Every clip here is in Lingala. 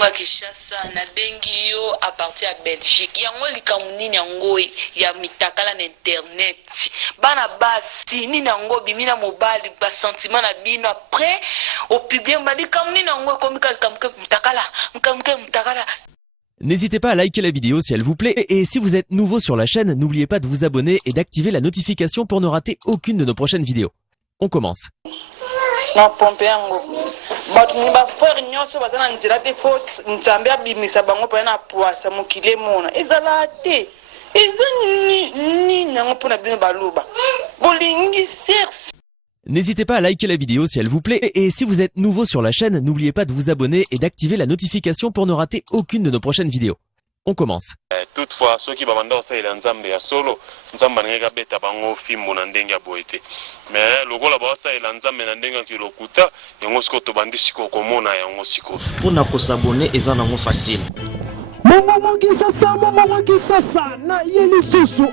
Bonga Kishasa na bengi yo à partir à Belgique. Yango likamunini yango ya mitakala na internet. Bana basi ni nango bimina mobile ba sentiment na bino après au public ba likamunini yango komika mutakala. N'hésitez pas à liker la vidéo si elle vous plaît et si vous êtes nouveau sur la chaîne, n'oubliez pas de vous abonner et d'activer la notification pour ne rater aucune de nos prochaines vidéos. On commence. Na pompe yango but ni ba frère nyonso bazana nzira te fo nzambe abimisa bango pa na poasa mokile mona ezala te ezani nango pona bino baluba bolingi serse. N'hésitez pas à liker la vidéo si elle vous plaît et si vous êtes nouveau sur la chaîne, n'oubliez pas de vous abonner et d'activer la notification pour ne rater aucune de nos prochaines vidéos. On commence. Toutefois, ceux qui babanda osalela nzambe ya solo nzambe ngeka beta bango fimbo na ndenge ya boete mais lokola ba osalela nzambe na ndenge ki lokuta yango siko to bandi siko komona yango siko pona ko s'abonner eza nango facile. Mongo kisasa na yeli susu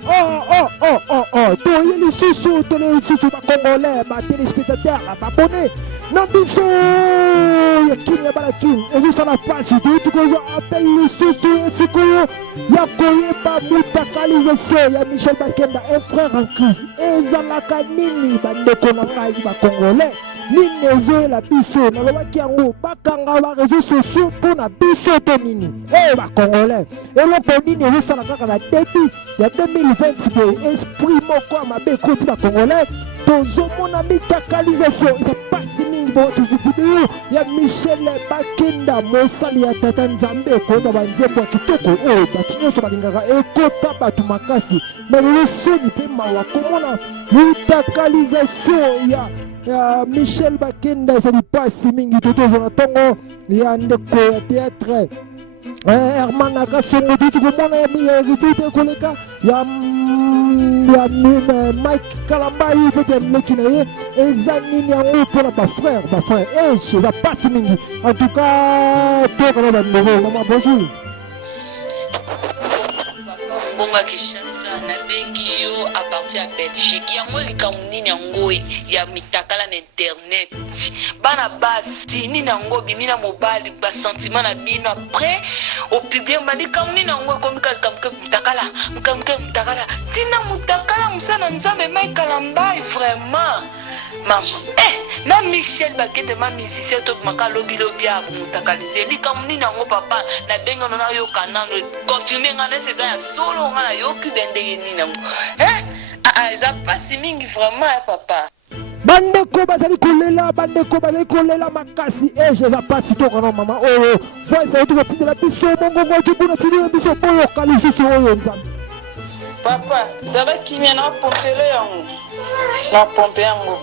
to yeli susu to le susu ba congolais ba téléspectateurs ba abonnés na biso ya kinya balakin et ça la passe tout ko zo appelle le susu sikoyo ya koyeba mutakalisation ya Michel Bakenda un frère en crise ezalaka nini bandeko na ngai ba congolais nini ezoyela biso nalobaki yango bakanga ba réseaux sociaux mpona biso to nini ba congolais eloko nini ezosala kaka na début ya 2022 esprit moko ya mabe ekoti ba congolais tozomona mitakalisation eza pasi mingi botuzu video ya Michel Bakenda mosali ya tata nzambe ekoyeba banzembo ya kitoko oyo bato nyonso balingaka ekota bato makasi me lelo soni mpe mawa komona mitakalisation ya Michel Bakenda ezali pasi mingi totozona ntongo ya ndeko ya théâtre Herman Akasongo tuti komona ya ritite koleka ya Mike Kalambai pete ya mleki na ye eza nini yango mpona bafrère eza pasi mingi en tout cas tokana bandeko mama bonjour. Bonga Kishasa na bengi yo à partir à Belgique. Yango likamunini yango ya mitakala na internet. Bana basi ni nango bimina mobile ba sentiment na bino après au public ba likamunini yango komika mutakala. Tina mutakala musana nzambe mai kalambai vraiment. Maman na Michel Bakenda ma musicien to makalobi ya mutakalize likamunini yango papa na benga na yo kanano confirmer ngana c'est ça solo ngana yo ki bendenge ni nango eza pasi mingi vraiment papa bandeko bazali kolela makasi eza pasi tokana mama oyo voice oyo tokotindela biso mongongo kibuna tindela biso boyo kalisusu oyo nzambe Papa zaba kimia na pompele yango na pompe yango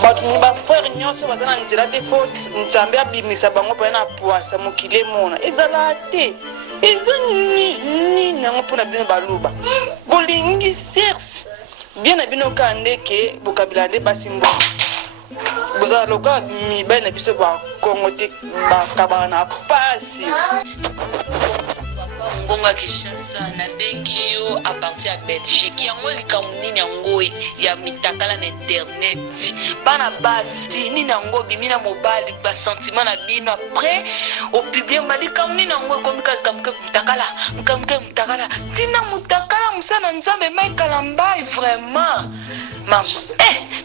but ni ba frère nyonso bazana nzira te fo nzambe abimisa bango pa na poasa mokile mona ezala te ezani nango pona bino baluba bolingi serse bien na bino ka ndeke bokabila nde basimbo bozala loka mibali na biso ba Kongo te bakabana na pasi. Bonga Kishasa na bengi yo à partir à Belgique. Yango likamunini yango ya mitakala na internet. Bana basi ni nango bimina mobile ba sentiment na bino après au public ba likamunini yango komika mutakala. Tina mutakala musana nzambe mai kalambai vraiment. Maman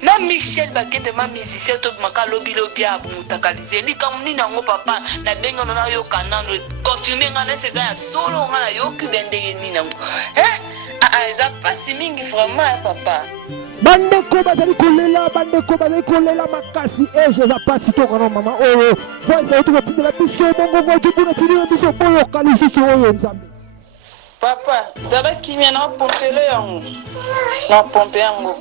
na Michel Bakenda ma musicien to makalobi ya mutakalize likamunini yango papa na benga na yo kanano confirmer ngana c'est ça solo ngana yo ki bendenge ni nango eza pasi mingi vraiment papa bandeko bazali kolela makasi eza pasi tokana mama oyo voice oyo tokotindela biso mongongo kibuna tindela biso boyo kalisusu oyo nzambe Papa zaba kimia na pompele yango na pompe yango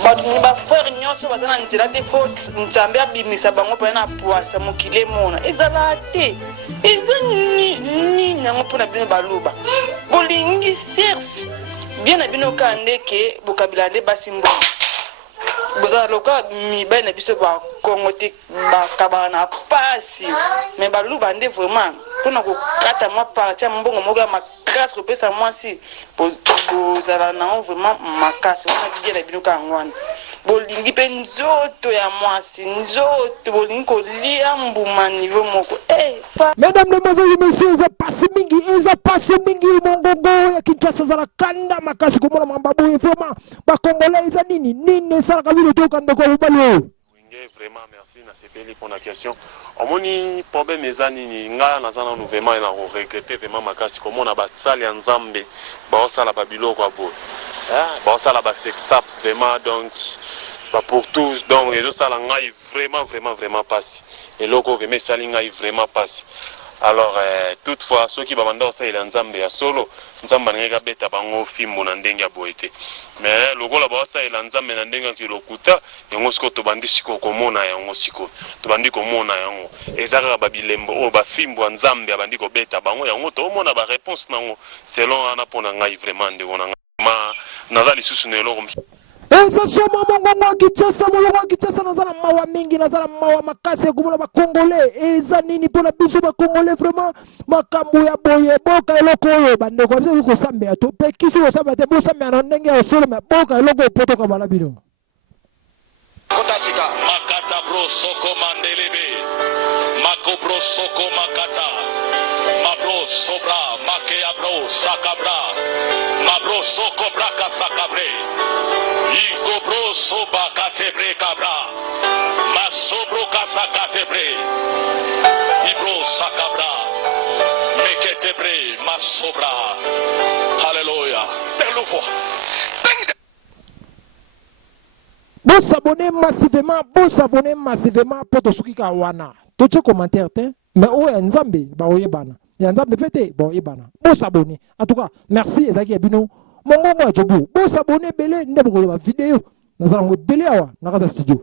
but ni ba frère nyonso bazana nzira te fo nzambe abimisa bango pa na poasa mokile mona ezala te ezani nango pona bino baluba bolingi serse bien na bino ka ndeke bokabila nde basimbo bozala loka mibali na biso ba Kongo te bakabana na pasi mais baluba nde vraiment pona kokata mwa partia mbongo moko ya makasi kopesa mwasi bozala nango vraiment makasi wana bigela bino ka ngwana bolingi mpe nzoto ya mwasi nzoto bolingi kolia mbuma niveau moko Mesdames, Mesdemoiselles et Messieurs, ils ont passé mingi mongongo ya Kinshasa za la kanda makasi komona mambabu vraiment ba congolais ils nini nini sala kabilo to kanda ko balo. Vraiment merci na sepeli pour la question. Omoni problème ezani ni nga nazana nous vraiment na regretter vraiment makasi komona ba sali ya nzambe ba sala ba biloko abo. Ba sala ba sextap vraiment donc pour tous donc les autres ça ngai vraiment passe et logo vraiment ça ngai vraiment passe. Alors toutefois ceux qui babanda ça il nzambe ya solo nzamba ngeka beta bango fimbo na ndenge ya boete mais logo la ba ça il nzambe na ndenge ki lokuta yango siko to bandi siko komona yango siko to bandi komona yango ezaka ba bilembo o ba fimbo nzambe abandi ko beta bango yango to mona ba réponse nango selon ana pona ngai vraiment ndeko na ma nazali susu ne logo Eza soma mongongo Kinshasa nazala mawa mingi nazala mawa makasi kumuna ba congolais eza nini pona biso ba congolais vraiment makambo ya boye boka eloko oyo bandeko biso ko sambea to pe kiso ko sambea te bo sambea na ndenge ya solo me boka eloko poto ka bala bino Makata bro soko mandelebe Mako bro soko makata Mabro sobra makea bro sakabra Mabro soko braka sakabre Iko bro soba katebre kabra Masobro kasa katebre Ibro sakabra Meketebre masobra Hallelujah Terloufo Bon s'abonner massivement pour te soukika wana. Tout ce commentaire te mais o ya nzambe ba oyebana. Ya nzambe pete ba oyebana. Bon s'abonner. En tout cas, merci ezaki ebino. Mongongo ya jobu. Bon s'abonner belé ndebo ko ba vidéo. Nazala ngo belé awa na studio.